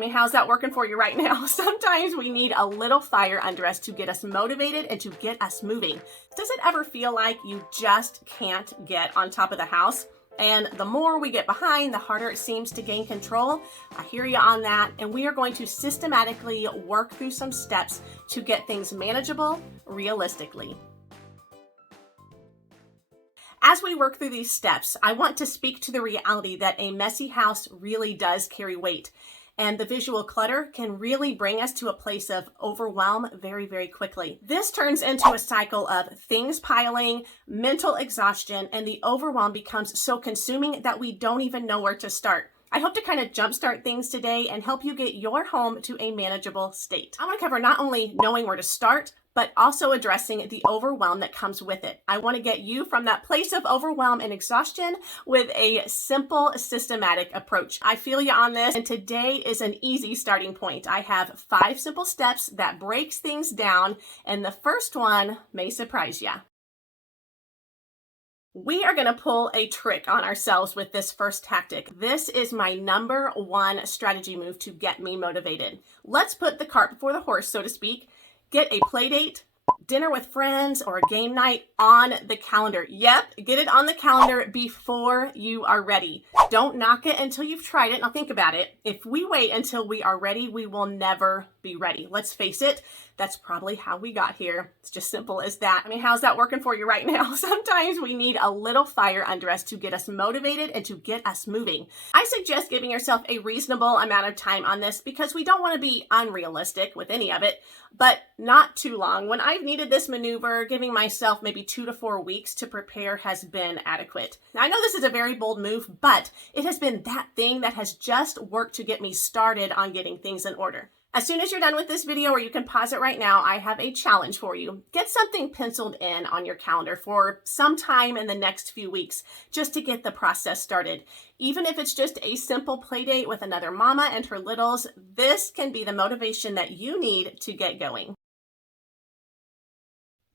mean, how's that working for you right now? Sometimes we need a little fire under us to get us motivated and to get us moving. Does it ever feel like you just can't get on top of the house? And the more we get behind, the harder it seems to gain control. I hear you on that. And we are going to systematically work through some steps to get things manageable realistically. As we work through these steps, I want to speak to the reality that a messy house really does carry weight. And the visual clutter can really bring us to a place of overwhelm very, very quickly. This turns into a cycle of things piling, mental exhaustion, and the overwhelm becomes so consuming that we don't even know where to start. I hope to kind of jumpstart things today and help you get your home to a manageable state. I want to cover not only knowing where to start, but also addressing the overwhelm that comes with it. I want to get you from that place of overwhelm and exhaustion with a simple, systematic approach. I feel you on this, and today is an easy starting point. I have 5 simple steps that breaks things down, and the first one may surprise you. We are going to pull a trick on ourselves with this first tactic. This is my number 1 strategy move to get me motivated. Let's put the cart before the horse, so to speak. Get a play date, dinner with friends, or a game night on the calendar. Yep, get it on the calendar before you are ready. Don't knock it until you've tried it. Now think about it. If we wait until we are ready, we will never be ready. Let's face it, that's probably how we got here. It's just simple as that. I mean, how's that working for you right now? Sometimes we need a little fire under us to get us motivated and to get us moving. I suggest giving yourself a reasonable amount of time on this because we don't want to be unrealistic with any of it, but not too long. When I've needed this maneuver, giving myself maybe 2 to 4 weeks to prepare has been adequate. Now, I know this is a very bold move, but it has been that thing that has just worked to get me started on getting things in order. As soon as you're done with this video, or you can pause it right now, I have a challenge for you. Get something penciled in on your calendar for some time in the next few weeks, just to get the process started. Even if it's just a simple play date with another mama and her littles, this can be the motivation that you need to get going.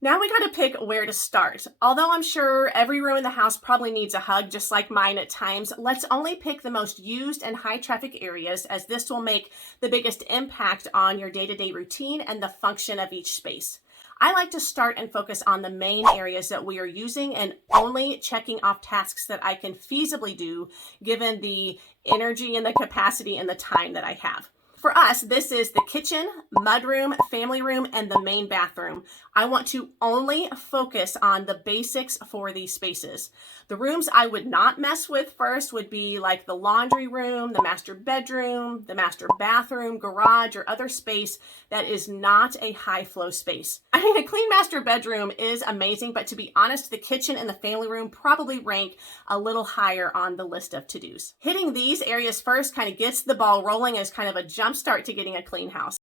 Now we got to pick where to start. Although I'm sure every room in the house probably needs a hug, just like mine at times, let's only pick the most used and high traffic areas, as this will make the biggest impact on your day-to-day routine and the function of each space. I like to start and focus on the main areas that we are using and only checking off tasks that I can feasibly do given the energy and the capacity and the time that I have. For us, this is the kitchen, mudroom, family room, and the main bathroom. I want to only focus on the basics for these spaces. The rooms I would not mess with first would be like the laundry room, the master bedroom, the master bathroom, garage, or other space that is not a high flow space. I mean, a clean master bedroom is amazing, but to be honest, the kitchen and the family room probably rank a little higher on the list of to-dos. Hitting these areas first kind of gets the ball rolling as kind of a jump start to getting a clean house.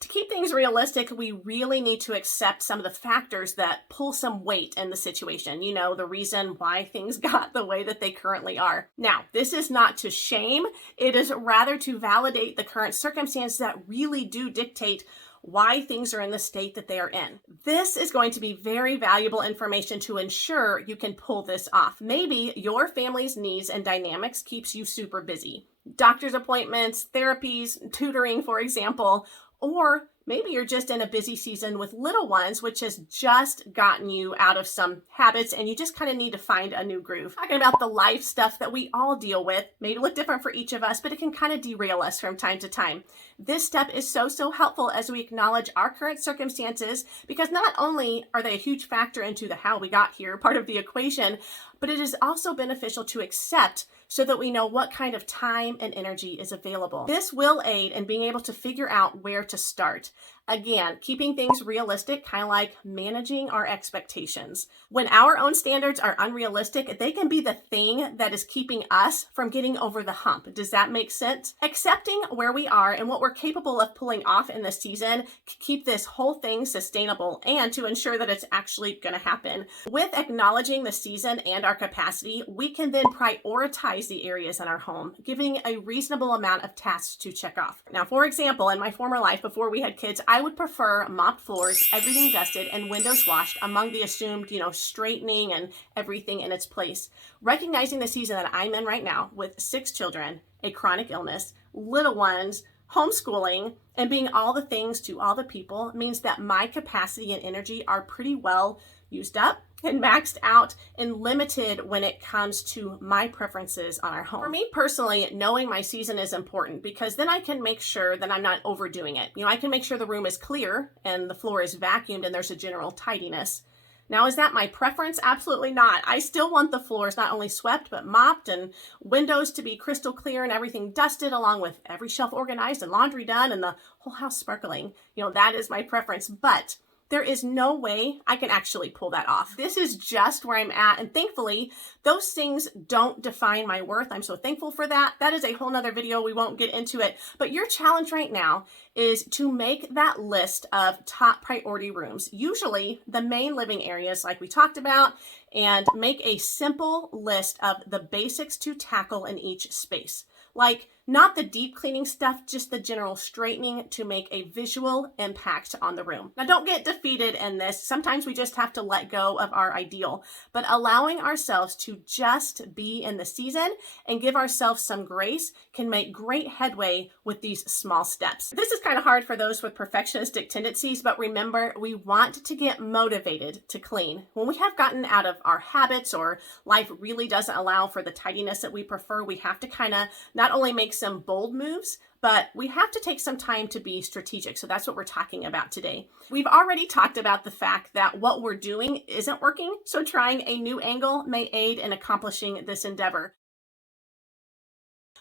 To keep things realistic, we really need to accept some of the factors that pull some weight in the situation. You know, the reason why things got the way that they currently are. Now, this is not to shame. It is rather to validate the current circumstances that really do dictate why things are in the state that they are in. This is going to be very valuable information to ensure you can pull this off. Maybe your family's needs and dynamics keeps you super busy. Doctor's appointments, therapies, tutoring, for example, or maybe you're just in a busy season with little ones, which has just gotten you out of some habits and you just kind of need to find a new groove. Talking about the life stuff that we all deal with, may look different for each of us, but it can kind of derail us from time to time. This step is so helpful as we acknowledge our current circumstances, because not only are they a huge factor into the how we got here, part of the equation, but it is also beneficial to accept so that we know what kind of time and energy is available. This will aid in being able to figure out where to start. Again, keeping things realistic, kind of like managing our expectations. When our own standards are unrealistic, they can be the thing that is keeping us from getting over the hump. Does that make sense? Accepting where we are and what we're capable of pulling off in this season can keep this whole thing sustainable and to ensure that it's actually going to happen. With acknowledging the season and our capacity, we can then prioritize the areas in our home, giving a reasonable amount of tasks to check off. Now, for example, in my former life, before we had kids, I would prefer mopped floors, everything dusted, and windows washed among the assumed, straightening and everything in its place. Recognizing the season that I'm in right now with 6 children, a chronic illness, little ones, homeschooling, and being all the things to all the people means that my capacity and energy are pretty well used up and maxed out and limited when it comes to my preferences on our home. For me personally, knowing my season is important because then I can make sure that I'm not overdoing it. I can make sure the room is clear and the floor is vacuumed and there's a general tidiness. Now, is that my preference? Absolutely not. I still want the floors not only swept, but mopped and windows to be crystal clear and everything dusted along with every shelf organized and laundry done and the whole house sparkling. That is my preference, but there is no way I can actually pull that off. This is just where I'm at. And thankfully, those things don't define my worth. I'm so thankful for that. That is a whole nother video. We won't get into it. But your challenge right now is to make that list of top priority rooms, usually the main living areas like we talked about, and make a simple list of the basics to tackle in each space. Like not the deep cleaning stuff, just the general straightening to make a visual impact on the room. Now, don't get defeated in this. Sometimes we just have to let go of our ideal, but allowing ourselves to just be in the season and give ourselves some grace can make great headway with these small steps. This is kind of hard for those with perfectionistic tendencies, but remember, we want to get motivated to clean. When we have gotten out of our habits or life really doesn't allow for the tidiness that we prefer, we have to kind of not only make some bold moves, but we have to take some time to be strategic. So that's what we're talking about today. We've already talked about the fact that what we're doing isn't working, so trying a new angle may aid in accomplishing this endeavor.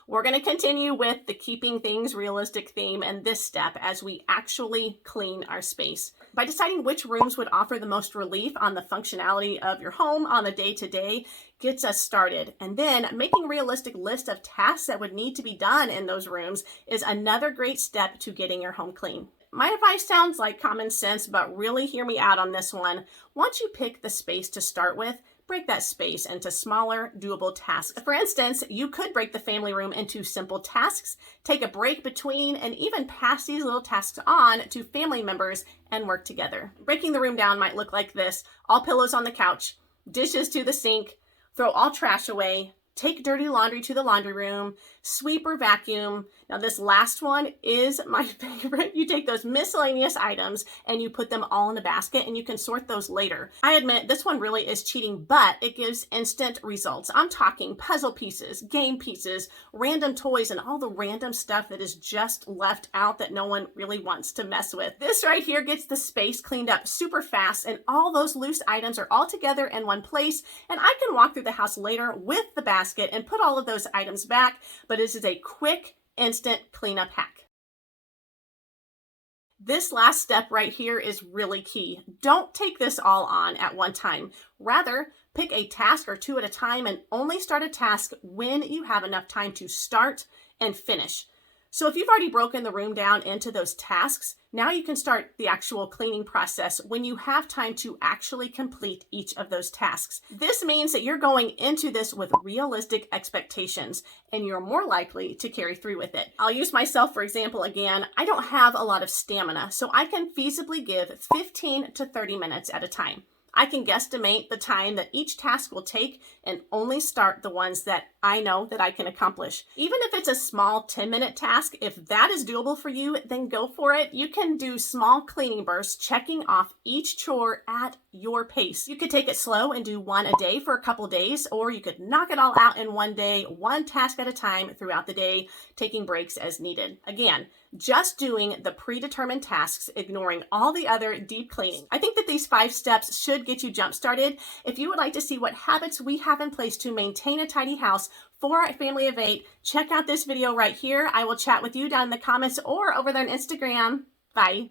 We're going to continue with the keeping things realistic theme and this step as we actually clean our space. By deciding which rooms would offer the most relief on the functionality of your home on the day-to-day gets us started. And then making a realistic list of tasks that would need to be done in those rooms is another great step to getting your home clean. My advice sounds like common sense, but really hear me out on this one. Once you pick the space to start with, break that space into smaller, doable tasks. For instance, you could break the family room into simple tasks, take a break between, and even pass these little tasks on to family members and work together. Breaking the room down might look like this: all pillows on the couch, dishes to the sink, throw all trash away, take dirty laundry to the laundry room, sweep or vacuum. Now this last one is my favorite. You take those miscellaneous items and you put them all in a basket and you can sort those later. I admit this one really is cheating, but it gives instant results. I'm talking puzzle pieces, game pieces, random toys, and all the random stuff that is just left out that no one really wants to mess with. This right here gets the space cleaned up super fast and all those loose items are all together in one place, and I can walk through the house later with the basket and put all of those items back, but this is a quick, instant cleanup hack. This last step right here is really key. Don't take this all on at one time. Rather, pick a task or two at a time and only start a task when you have enough time to start and finish. So if you've already broken the room down into those tasks, now you can start the actual cleaning process when you have time to actually complete each of those tasks. This means that you're going into this with realistic expectations and you're more likely to carry through with it. I'll use myself for example again. I don't have a lot of stamina, so I can feasibly give 15 to 30 minutes at a time. I can guesstimate the time that each task will take and only start the ones that I know that I can accomplish. Even if it's a small 10-minute task, if that is doable for you, then go for it. You can do small cleaning bursts, checking off each chore at your pace. You could take it slow and do one a day for a couple days, or you could knock it all out in one day, one task at a time throughout the day, taking breaks as needed. Again, just doing the predetermined tasks, ignoring all the other deep cleaning. I think that these 5 steps should get you jump started. If you would like to see what habits we have in place to maintain a tidy house for a family of 8, check out this video right here. I will chat with you down in the comments or over there on Instagram. Bye.